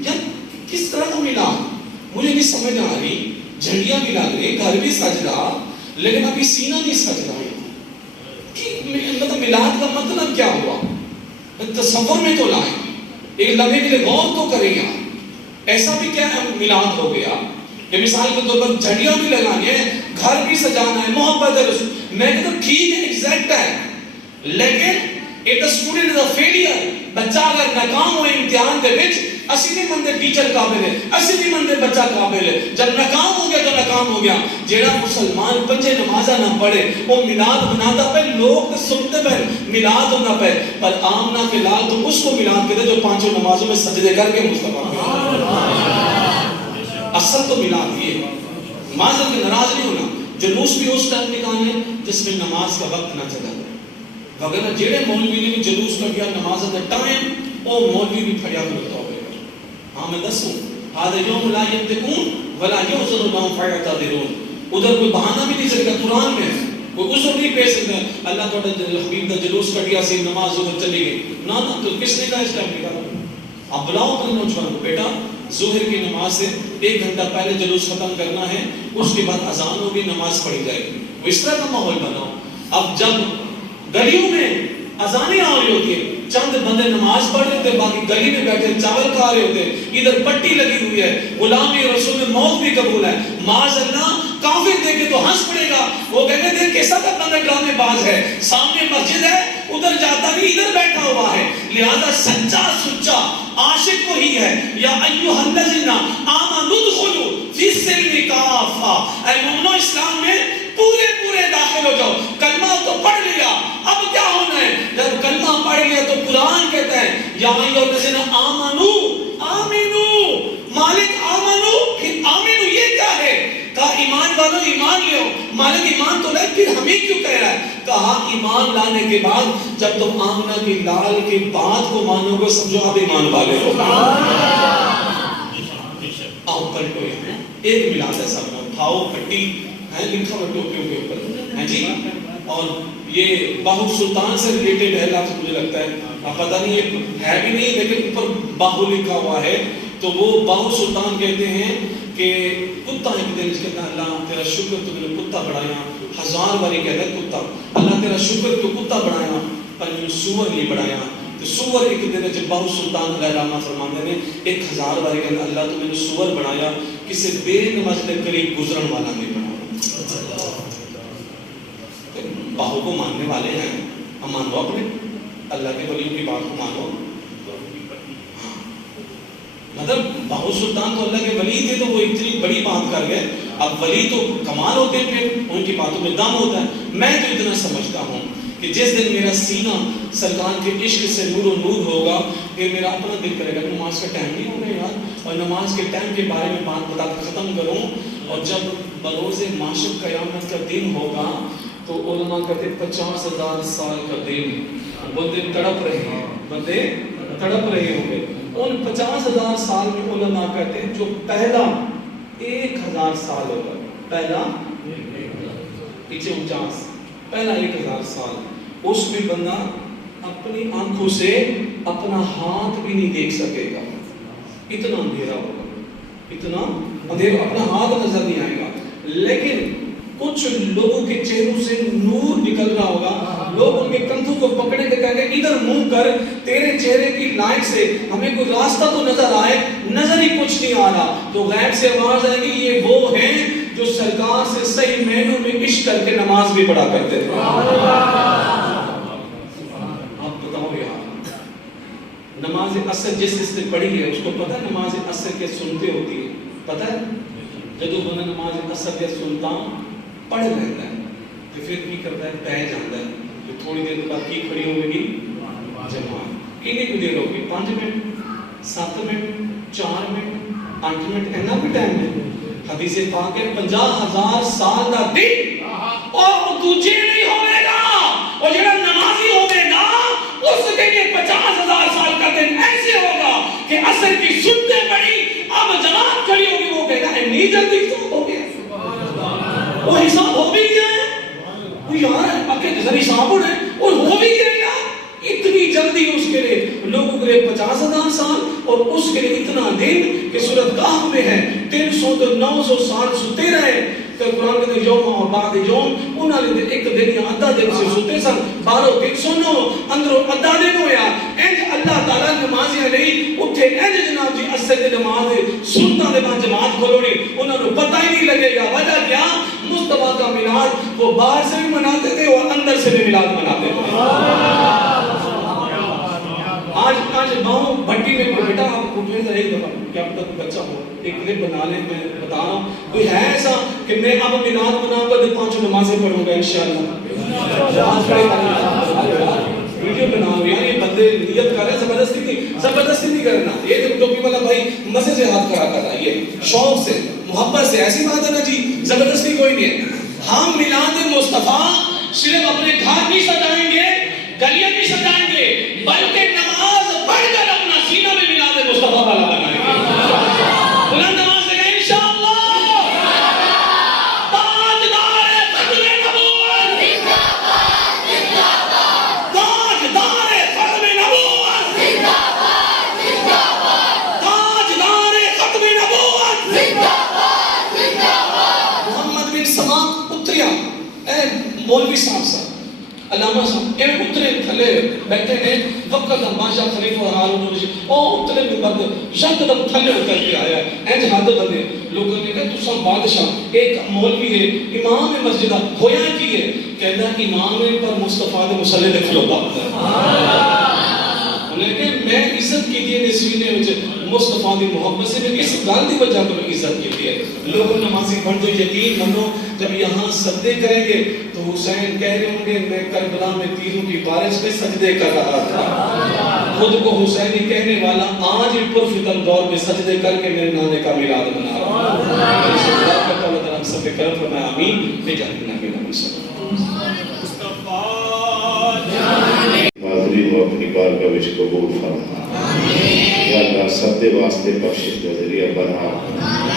یار کس طرح کا میلاد مجھے نہیں سمجھ آ رہی. جھنڈیاں بھی لگ رہی، گھر بھی سج رہا، لیکن ابھی سینہ نہیں سج رہا. مطلب میلاد کا مطلب کیا ہوا؟ تصور میں تو لائیں، ایک لمحے کے لیے غور تو کریں. یار ایسا بھی کیا میلاد ہو گیا کہ مثال کے طور پر جھنڈیاں بھی لگانی ہے، گھر بھی سجانا ہے، محبت ہے رسول. میں کہتا ہوں ٹھیک ہے، ایگزیکٹ ہے، لیکن ایک اسٹوڈنٹ از اے فیلئر. بچہ اگر ناکام ہوئے امتحان کے وچ، اسی نہیں مندے ٹیچر قابل ہے، اسی نہیں مندے بچہ قابل ہے. جب ناکام ہو گیا تو ناکام ہو گیا. جیڑا مسلمان پنجے نمازہ نہ پڑھے وہ میلاد مناتا پہ، لوگ سنتے پہ میلاد ہونا پہ، پر آمنہ کے لال تو اس کو میلاد کہتے جو پانچوں نمازوں میں سجدے کر کے مصطفیٰ اصل تو میلاد یہ ہے. معذرت کے ناراض نہیں ہونا، جلوس بھی اس ٹائم نکالنے جس میں نماز کا وقت نہ چلا جائے، وغیرہ جیڑے مولوی نے بھی جلوس کر دیا نماز دا ٹائم او مولوی بھی پھڑیا کھلوتا ہوئے. ہاں میں دسوں هذا يوم لا ينطقون ولا يحزن لهم فيعتذرون. ادھر کوئی بہانہ بھی نہیں چلے گا، قرآن میں کوئی عذر نہیں پیش سکتا اللہ تعالیٰ حبیب کا جلوس کر دیا سی نماز ادھر چلی گئی نہ تو کس نے کہا اس ٹائم نکالا. آپ بلاؤ اپنے نوجوان کو بیٹا ظہر کی نماز سے 1 گھنٹہ پہلے جلوس ختم کرنا ہے، اس کے بعد اذان ہوگی نماز پڑھی جائے گی. وہ اس طرح کا ماحول بناؤ. اب جب گلیوں میں اذانیں آ رہی ہوتی ہے چند بندے نماز پڑھ رہے ہوتے ہیں، باقی گلی میں بیٹھے چاول کھا رہے ہوتے ہیں، ادھر پٹی لگی ہوئی ہے، غلامی رسول میں موت بھی قبول ہے. معاذ اللہ کافر دیکھے تو ہنس پڑے گا، وہ کہتے ہیں کیسا کا بندہ ڈرامے باز ہے، سامنے مسجد ہے ادھر جاتا بھی ادھر بیٹھا ہوا ہے. لہذا سچا سچا عاشق وہی ہے. یا ایھا الذین آمنوا ادخلوا فی السلم کافہ، اے مومنو اسلام میں پورے پورے داخل ہو جاؤ. کلمہ تو پڑھ لیا، اب کیا ہونا ہے؟ جب کلمہ پڑھ لیا تو قرآن کہتا ہے یا ایھا الذین آمنوا، آمنو مالک آمنو، پھر آمنو یہ کیا ہے؟ کہا ایمان والو ایمان لیو. مالک ایمان تو لے، پھر ہمیں کیوں کہہ رہا ہے؟ کہا ایمان لانے کے بعد جب تم آمنہ کی لال کی بات کو مانو گے سمجھو آپ ایمان والے ہو. آؤ پلٹو ایک ملاد ہے سب لوگ پھاؤ پٹی ہے لکھا ہوا ٹوپیوں کے اوپر ہے جی. اور یہ باہو سلطان سے ریلیٹڈ ہے لفظ مجھے لگتا ہے، آپ پتہ نہیں ہے بھی نہیں لیکن اوپر باہو لکھا ہوا ہے. تو وہ باہو سلطان کہتے ہیں کہ کتا ایک دن اس کہتا ہے اللہ تیرا شکر تو نے کتا بڑھایا. 1000 باری کہتا ہے کتا اللہ تیرا شکر تو کتا بڑھایا پر میں سور نہیں بڑھایا. تو سور ایک دن جب باہو سلطان علیہ رحمہ فرماتے ہیں 1000 باری کہتا ہے اللہ تو نے سور بڑھایا کسی بے نماز کے قریب گزرن والا نہیں بنایا. باہو کو ماننے والے ہیں ہم مانو اپنے اللہ کے ولیوں کی بات کو مانو. مطلب باہو سلطان تو اللہ کے ولی تھے تو وہ اتنی بڑی بات کر گئے. اب ولی تو کمال ہوتے ہیں پھر ان کی باتوں میں دم ہوتا ہے. میں تو اتنا سمجھتا ہوں کہ جس دن میرا سینہ سرکار کے عشق سے نور و نور ہوگا پھر میرا اپنا دل کرے گا نماز کا ٹائم نہیں ہوگا یار، اور نماز کے ٹائم کے بارے میں بات بتا کے ختم کروں. اور جب بروز معاشر قیامت کا دن ہوگا تو علماء کہتے 50,000 سال کا دن بندے تڑپ رہے ہیں، بندے تڑپ رہے ہوں گے. ان 50,000 سال میں علماء کہتے ہیں جو پہلا 1000 سال ہوگا، پہلا پیچھے 49 پہلا 1000 سال اس میں بندہ اپنی آنکھوں سے اپنا ہاتھ بھی نہیں دیکھ سکے گا. اتنا اندھیرا ہوگا، اتنا اندھیرا، اپنا ہاتھ نظر نہیں آئے گا. لیکن کچھ لوگوں کے چہروں سے نور نکل رہا ہوگا، لوگ ان کے کندھوں کو پکڑے کے کہیں گے ادھر منہ کر، تیرے چہرے کی لائٹ سے ہمیں کوئی راستہ تو نظر آئے، نظر ہی کچھ نہیں آ رہا. تو غیب سے آواز آئے گی یہ وہ ہیں جو سرکار سے صحیح معنوں میں عشق کر کے نماز بھی پڑھا کرتے تھے. آپ بتاؤ یار نماز عصر جس نے پڑھی ہے اس کو پتہ ہے نماز عصر کے سنتے ہوتی ہے؟ پتہ ہے جدو بندہ نماز عصر کے سنتا پڑھ لیتا ہے تو پھر کی کرتا ہے پہ جاتا ہے. تو تھوڑی دیر بعد کی کھڑی ہوگی جماعت. کتنی کو دیر ہوگی؟ 5 منٹ 7 منٹ 4 منٹ 8 منٹ اینا بھی ٹائم ہے. حدیث پاک ہے 50,000 سال کا دن اور دوجے نہیں ہوئے گا، اور جڑا نمازی ہوئے گا اس کے لیے 50,000 سال کا دن ایسے ہوگا کہ عصر کی سنتے پڑی اب جماعت کھڑی ہوگی وہ کہے گا نہیں جلدی تو ہو گیا، وہ حساب ہو بھی گیا ہے، وہ یار اکے جسر حساب ہو رہے اور ہو بھی گیا یار. اتنی جلدی اس کے لیے لوگوں کے لیے 50,000 سال اور اس کے لیے اتنا دن کہ سورۃ کہف میں ہے 300 تو 900 سال ستے رہے. تو قرآن کہتے ہیں یوم و بعد یوم انہاں نے ایک دن یا آدھا دن سے ستے سن 12 309 اندروں آدھا دن ہویا. انج اللہ تعالیٰ نمازیاں نہیں اٹھے انج جناب جی عصر کی نماز سنتا دے بعد جماعت کھولوڑی انہوں نے پتہ ہی نہیں لگے گا. وجہ کیا؟ مصطفیٰ کا میلاد وہ باہر سے بھی مناتے تھے اور اندر سے بھی میلاد مناتے تھے. آج باؤں بھٹی میں بیٹا آپ کو بھیجا ایک دفعہ کہ آپ تک بچہ ہو ایک کلپ بنا لیں. میں بتا رہا ہوں کوئی ہے ایسا کہ میں اب میلاد مناؤں گا تو 5 نمازیں پڑھوں گا انشاءاللہ. ویڈیو بناؤ یار یہ بندے نیت کر رہے ہیں زبردستی نہیں کرنا. یہ تو ٹوپی والا بھائی مزے سے ہاتھ کھڑا کر رہا ہے یہ شوق سے محبت سے. ایسی بات ہے نا جی زبردستی کوئی نہیں ہے. ہم میلاد مصطفیٰ صرف اپنے گھر نہیں سجائیں گے، گلیاں نہیں سجائیں گے، بلکہ نماز پڑھ کر اپنا سینہ میں میلاد مصطفیٰ والا بنائیں گے۔ بلند آواز سے کہیں انشاءاللہ۔ تاجدار ختم نبوت، تاجدار ختم نبوت، تاجدار ختم نبوت، محمد بن سماک اتریا، اے مولوی صاحب علامہ صاحب یہ اترے تھلے بیٹھے نے وقت بادشاہ خلیفہ ہارون الرشید او اترے میں مرد یکدم تھلے اتر کے آیا ہے انج ہاتھ بندے لوگوں نے کہا تساں بادشاہ ایک مولوی ہے امام مسجد ہویا کی ہے کہنا امام پر مصطفیٰ دے مصلی دے کھلوتا انہیں کہ میں عزت کی دیئے سینے وچ مصطفیٰ دی محبت سے میں اس گال دی وجہ پر عزت کی دیئے لوگوں نمازی پڑھ دو یقین منو جب یہاں سجدے کریں گے تو حسین کہہ رہے ہوں گے میں کربلا میں تیروں کی بارش میں سجدے کر رہا تھا خود کو حسینی کہنے والا آج پرفتن دور میں سجدے کر کے میرے نانے کا میلاد بنا رہا ہوں سب کرم فرمایا آمین بے جانب نبی محمد صلی اللہ حاضرین و اپنی بارگاہ وچ قبول فرما یا اللہ سب دے واسطے بخشش دا ذریعہ بنا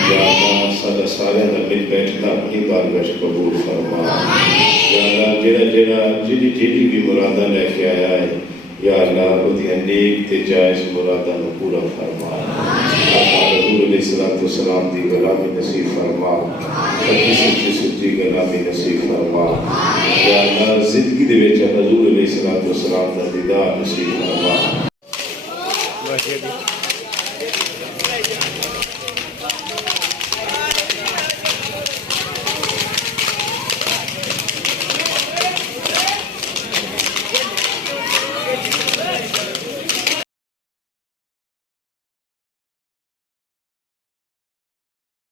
یا اللہ سارا سارے دا مل بیٹھنا اپنی بارگاہ وچ قبول فرما یا اللہ جڑی جڑی بھی مرادہ لے کے آیا ہے یا اللہ وہ نیک تے جائز مرادہ نو پورا فرما حضور علیہ السلام دی غلامی نصیب فرما سچی سچی غلامی نصیب فرما یا اللہ زندگی دے وچ حضور علیہ السلام دا دیدار نصیب فرما